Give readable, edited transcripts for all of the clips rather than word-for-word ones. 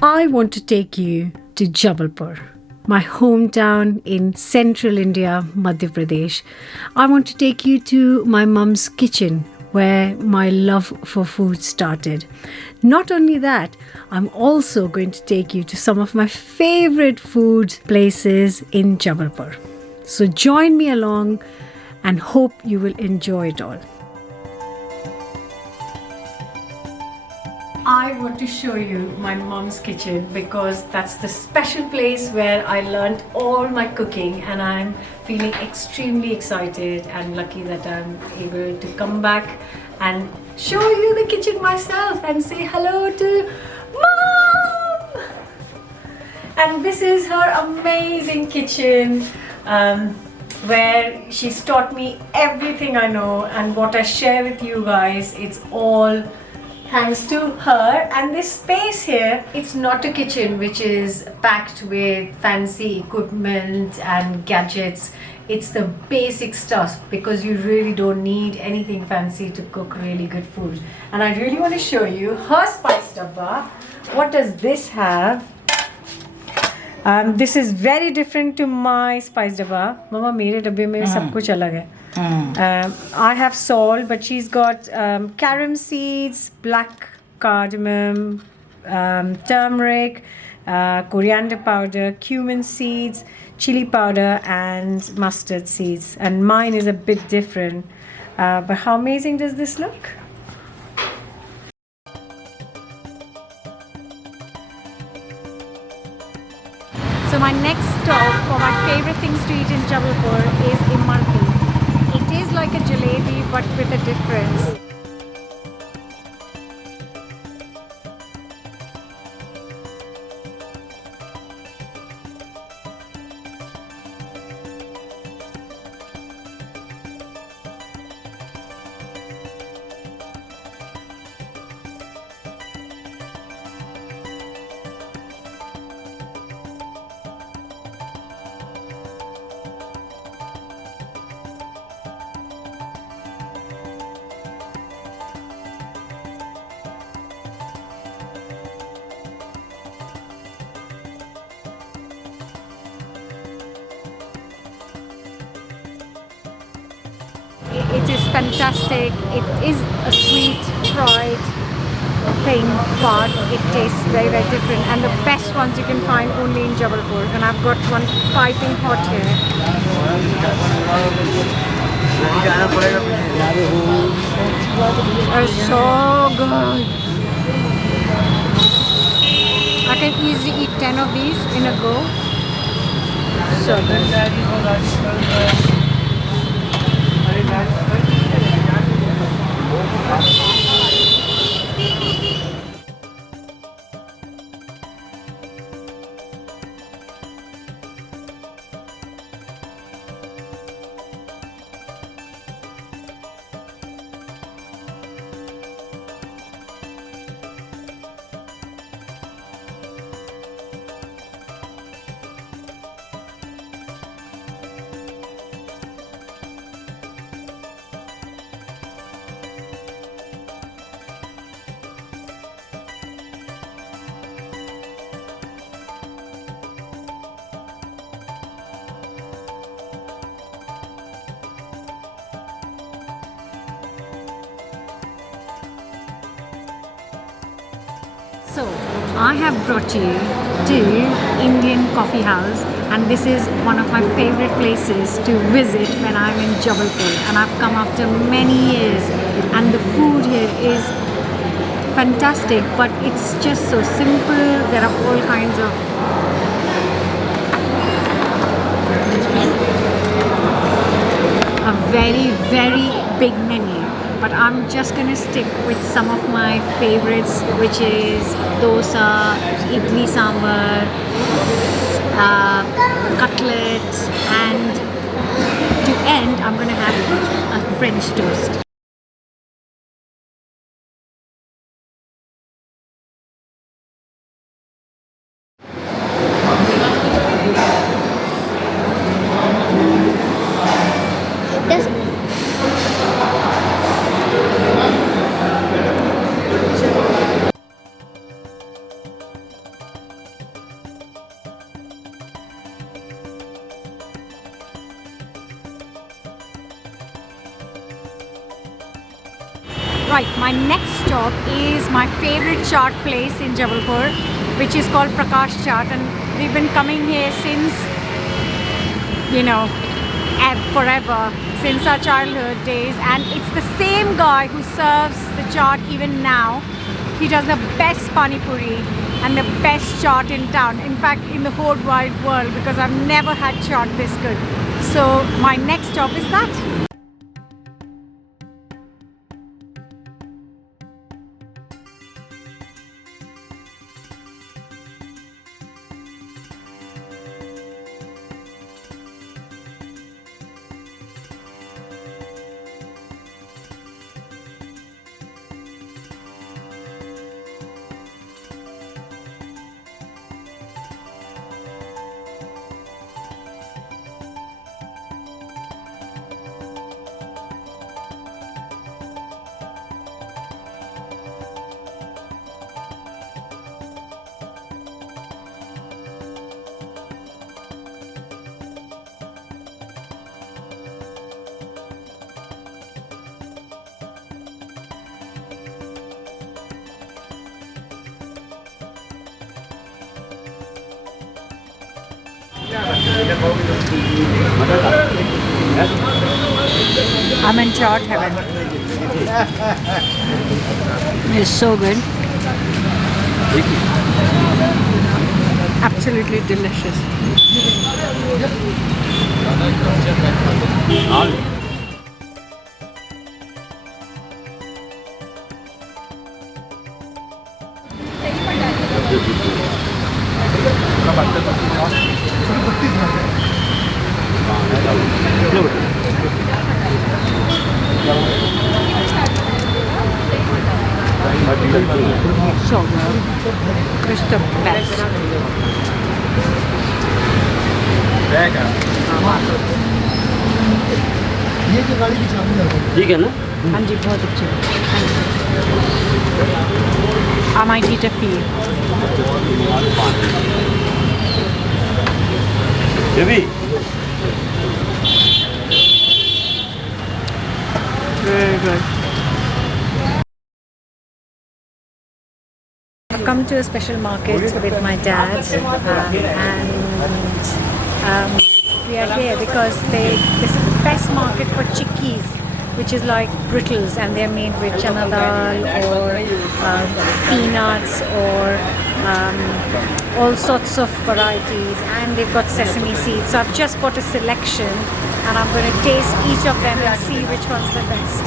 I want to take you to Jabalpur, my hometown in central India, Madhya Pradesh. I want to take you to my mum's kitchen where my love for food started. Not only that, I'm also going to take you to some of my favorite food places in Jabalpur. So join me along and hope you will enjoy it all. I want to show you my mom's kitchen because that's the special place where I learned all my cooking, and I'm feeling extremely excited and lucky that I'm able to come back and show you the kitchen myself and say hello to Mom! And this is her amazing kitchen where she's taught me everything I know, and what I share with you guys, it's all thanks to her. And this space here, it's not a kitchen which is packed with fancy equipment and gadgets. It's the basic stuff because you really don't need anything fancy to cook really good food. And I really want to show you her spice dabba. What does this have? This is very different to my spice dabba. Mama, mere dabbe mein sab kuch alag hai. I have salt, but she's got carom seeds, black cardamom, turmeric, coriander powder, cumin seeds, chili powder, and mustard seeds. And mine is a bit different. But how amazing does this look? So my next stop for my favorite things to eat in Jabalpur is Imarki. It is like a jalebi but with a difference. It is fantastic. It is a sweet fried thing, but it tastes very, very different. And the best ones you can find only in Jabalpur. And I've got one piping hot here. It's so good. I can easily eat 10 of these in a go. So good. So, I have brought you to Indian Coffee House, and this is one of my favorite places to visit when I'm in Jabalpur, and I've come after many years, and the food here is fantastic, but it's just so simple. There are all kinds of a very, very big menu. But I'm just gonna stick with some of my favorites, which is dosa, idli sambar, cutlet, and to end, I'm gonna have a French toast. Right, my next stop is my favorite chaat place in Jabalpur, which is called Prakash Chaat, and we've been coming here since, you know, forever, since our childhood days, and it's the same guy who serves the chaat even now. He does the best pani puri and the best chaat in town, in fact in the whole wide world, because I've never had chaat this good. So my next stop is that. I'm in chaat heaven. It's so good. Absolutely delicious. So good. It's the best. ठीक है ना? हाँ जी, बहुत अच्छे. I might eat a few. Baby. Very good. I've come to a special market with my dad, and we are here because this is the best market for chikkis, which is like brittles, and they're made with chana dal or peanuts or all sorts of varieties, and they've got sesame seeds. So I've just got a selection, and I'm going to taste each of them and see which one's the best.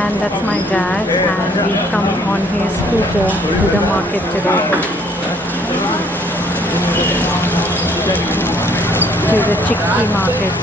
And that's my dad, and we've come on his scooter to the market today, to the chikki market.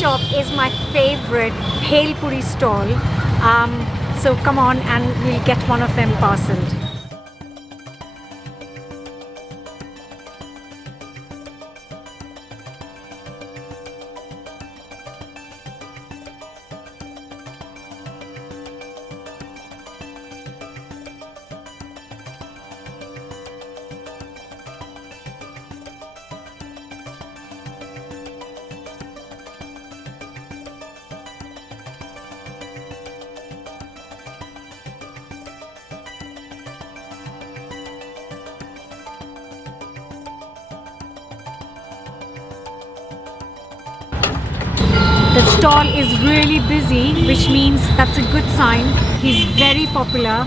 stop is my favorite Bhel Puri stall. So come on and we'll get one of them parceled. The stall is really busy, which means that's a good sign. He's very popular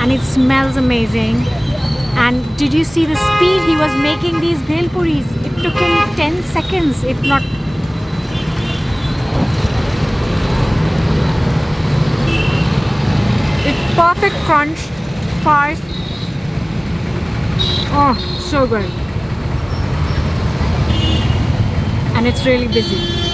and it smells amazing. And did you see the speed he was making these bhel puris? It took him 10 seconds, if not. It's perfect crunch, spice. Oh, so good. And it's really busy.